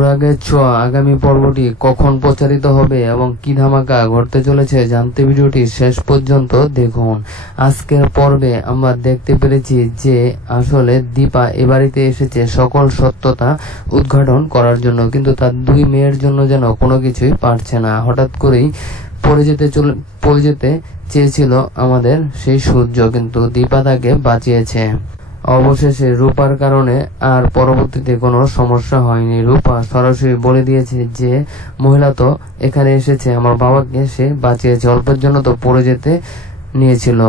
অনুরাগের ছোঁয়া আগামী পর্বটি কখন প্রচারিত হবে এবং কি ধামাকা ঘটতে চলেছে জানতে ভিডিওটি শেষ পর্যন্ত দেখুন। আজকের পর্বে আমরা দেখতে পেরেছি যে আসলে দীপা এ বাড়িতে এসেছে সকল সত্যতা উদ্ঘাটন করার জন্য, কিন্তু তার দুই মেয়ের জন্য যেন কোনো কিছুই পারছে না। হঠাৎ করেই পড়ে যেতে চলে, পড়ে যেতে চেয়েছিল আমাদের সেই সূর্য, কিন্তু দীপা তাকে বাঁচিয়েছে। অবশেষে রূপার কারণে আর পরবর্তীতে কোনো সমস্যা হয়নি। রূপা সরাসরি বলে দিয়েছে যে, মহিলা তো এখানে এসেছে, আমার বাবাকে সে বাঁচিয়েছে, অল্পের জন্য তো পড়ে যেতে নিয়েছিল।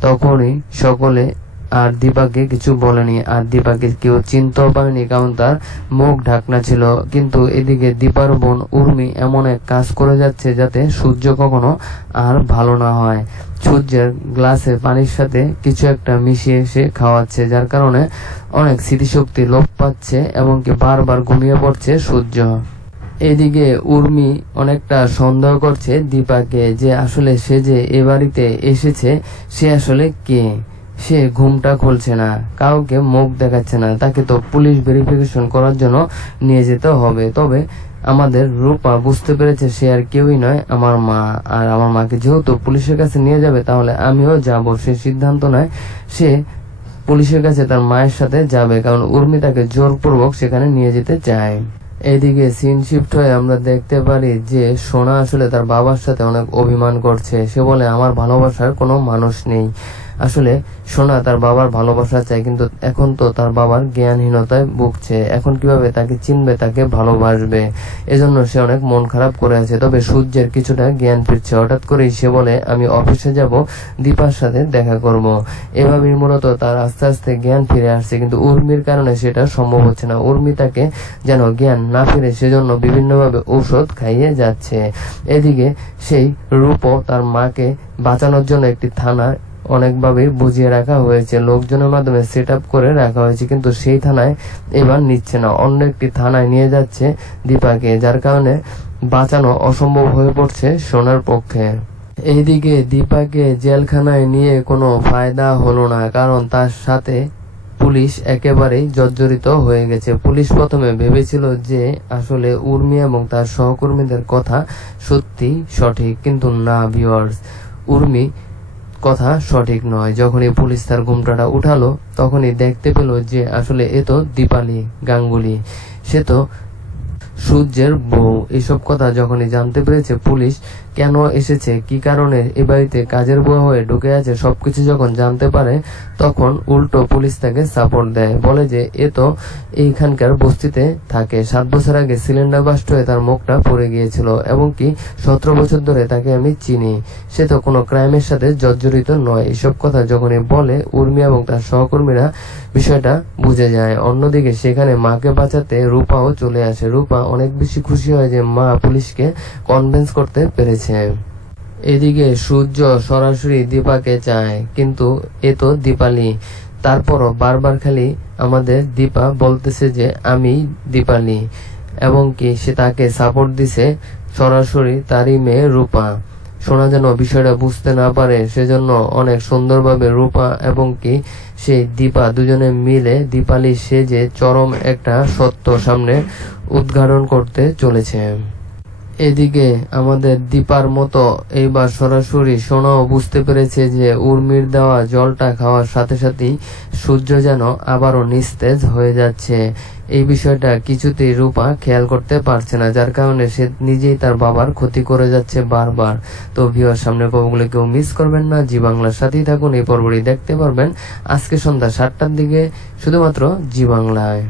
তখনই সকলে আর দীপাকে কিছু বলেনি। আর দীপাকে কেউ চিনতেও পারেনি, কারণ তার মুখ ঢাকনা ছিল। কিন্তু এদিকে দীপার বোন উর্মি এমন এক কাজ করে যাচ্ছে যাতে সূর্য কখনো আর ভালো না হয়। সূর্যের গ্লাসে পানির সাথে কিছু একটা মিশিয়ে সে খাওয়াচ্ছে, যার কারণে অনেক স্মৃতিশক্তি লোপ পাচ্ছে এবং কি বারবার ঘুমিয়ে পড়ছে সূর্য। এদিকে উর্মি অনেকটা সন্দেহ করছে দীপাকে যে আসলে সে যে এ বাড়িতে এসেছে, সে আসলে কে? সে ঘুমটা খুলছে না, কাউকে মুখ দেখাচ্ছে না, তাকে তো পুলিশ ভেরিফিকেশন করার জন্য নিয়ে যেতে হবে। তবে আমাদের রূপা বুঝতে পেরেছে সে আর কেউই নয়, আমার মা। আর আমার মাকে যেহেতু পুলিশের কাছে নিয়ে যাবে, তাহলে আমিও যাব। সে সিদ্ধান্ত নেয়, সে পুলিশের কাছে তার মায়ের সাথে যাবে, কারণ উর্মি তাকে জোরপূর্বক সেখানে নিয়ে যেতে চায়। এদিকে সিন শিফট হয়ে আমরা দেখতে পারি যে সোনা আসলে তার বাবার সাথে অনেক অভিমান করছে। সে বলে, আমার ভালোবাসার কোনো মানুষ নেই। আসলে সোনা তার বাবার ভালোবাসা চায়, কিন্তু এখন তো তার বাবার জ্ঞানহীনতায় ভুগছে। এখন কীভাবে তাকে চিনবে, তাকে ভালোবাসবে? এজন্য সে অনেক মন খারাপ করে আছে। তবে সূর্যের কিছুটা জ্ঞান ফিরছে। হঠাৎ করেই সে বলে, আমি অফিসে যাব, দীপার সাথে দেখা করব। এভাবেই মূলত তার আস্তে আস্তে জ্ঞান ফিরে আসছে, কিন্তু উর্মির কারণে সেটা সম্ভব হচ্ছে না। উর্মি তাকে যেন জ্ঞান না ফিরে, সেজন্য বিভিন্নভাবে ঔষধ খাইয়ে যাচ্ছে। এদিকে সেই রূপ তার মাকে বাঁচানোর জন্য একটি থানা অনেকভাবে বুঝিয়ে রাখা হয়েছে। লোকজনের মাধ্যমে সেট আপ করে রাখা হয়েছে, কিন্তু সেই থানায় এবার নিচ্ছে না। অন্য একটি থানায় নিয়ে যাচ্ছে দীপাকে, যার কারণে বাঁচানো অসম্ভব হয়ে পড়ছে সোনার পক্ষে। এইদিকে দীপাকে জেলখানায় নিয়ে কোনো ফায়দা হলো না, কারণ তার সাথে পুলিশ একেবারেই জর্জরিত হয়ে গেছে। পুলিশ প্রথমে ভেবেছিল যে আসলে উর্মি এবং তার সহকর্মীদের কথা সত্যি সঠিক, কিন্তু না ভিওয়ার্স উর্মি কথা সঠিক নয়। যখনই পুলিশ তার ঘুমটাটা উঠালো, তখনই দেখতে পেল যে আসলে এ তো দীপালি গাঙ্গুলি। সে তো সূর্যের বউ। এসব কথা যখনই জানতে পেরেছে পুলিশ কেন এসেছে, কি কারণে এ বাড়িতে কাজের বউ হয়ে ঢুকে আছে, সবকিছু যখন জানতে পারে, তখন উল্টো পুলিশ তাকে সাপোর্ট দেয়। বলে যে, এ তো এইখানকার বস্তিতে থাকে। সাত বছর আগে সিলিন্ডার বাস্ট হয়ে তার মুখটা পড়ে গিয়েছিল, এবং কি সতেরো বছর ধরে তাকে আমি চিনি। সে তো কোনো ক্রাইমের সাথে জর্জরিত নয়। এসব কথা যখনই বলে, উর্মি এবং তার সহকর্মীরা বিষয়টা বুঝে যায়। অন্যদিকে সেখানে মাকে বাঁচাতে রূপাও চলে আসে। রূপা অনেক বেশি খুশি হয় যে মা পুলিশকে কনভিন্স করতে পেরেছে। এদিকে সূর্য সরাসরি দীপাকে চায়, কিন্তু এ তো দীপালি। তারপরও বারবার খালি আমাদের দীপা বলতেছে যে, আমি দীপালি। এবং কি সে তাকে সাপোর্ট দিছে সরাসরি তারই মেয়ে রূপা। সোনা যেন বিষয়টা বুঝতে না পারে, সেজন্য অনেক সুন্দরভাবে রূপা এবং কি সেই দীপা দুজনে মিলে দীপালি সেজে চরম একটা সত্য সামনে উদ্ঘাটন করতে চলেছে। এদিকে আমাদের দীপার মতো এইবার সরাসরি সোনাও বুঝতে পেরেছে যে উর্মির দেওয়া জলটা খাওয়ার সাথে সাথেই সূর্য যেন আবারও নিস্তেজ হয়ে যাচ্ছে। এই বিষয়টা কিছুতেই রূপা খেয়াল করতে পারছে না, যার কারণে সে নিজেই তার বাবার ক্ষতি করে যাচ্ছে বারবার। তো ভিওর সামনে পর্বগুলো কেউ মিস করবেন না, জি বাংলার সাথেই থাকুন, এই পর্বটি দেখতে পারবেন আজকে সন্ধ্যা সাতটার দিকে, শুধুমাত্র জি বাংলায়।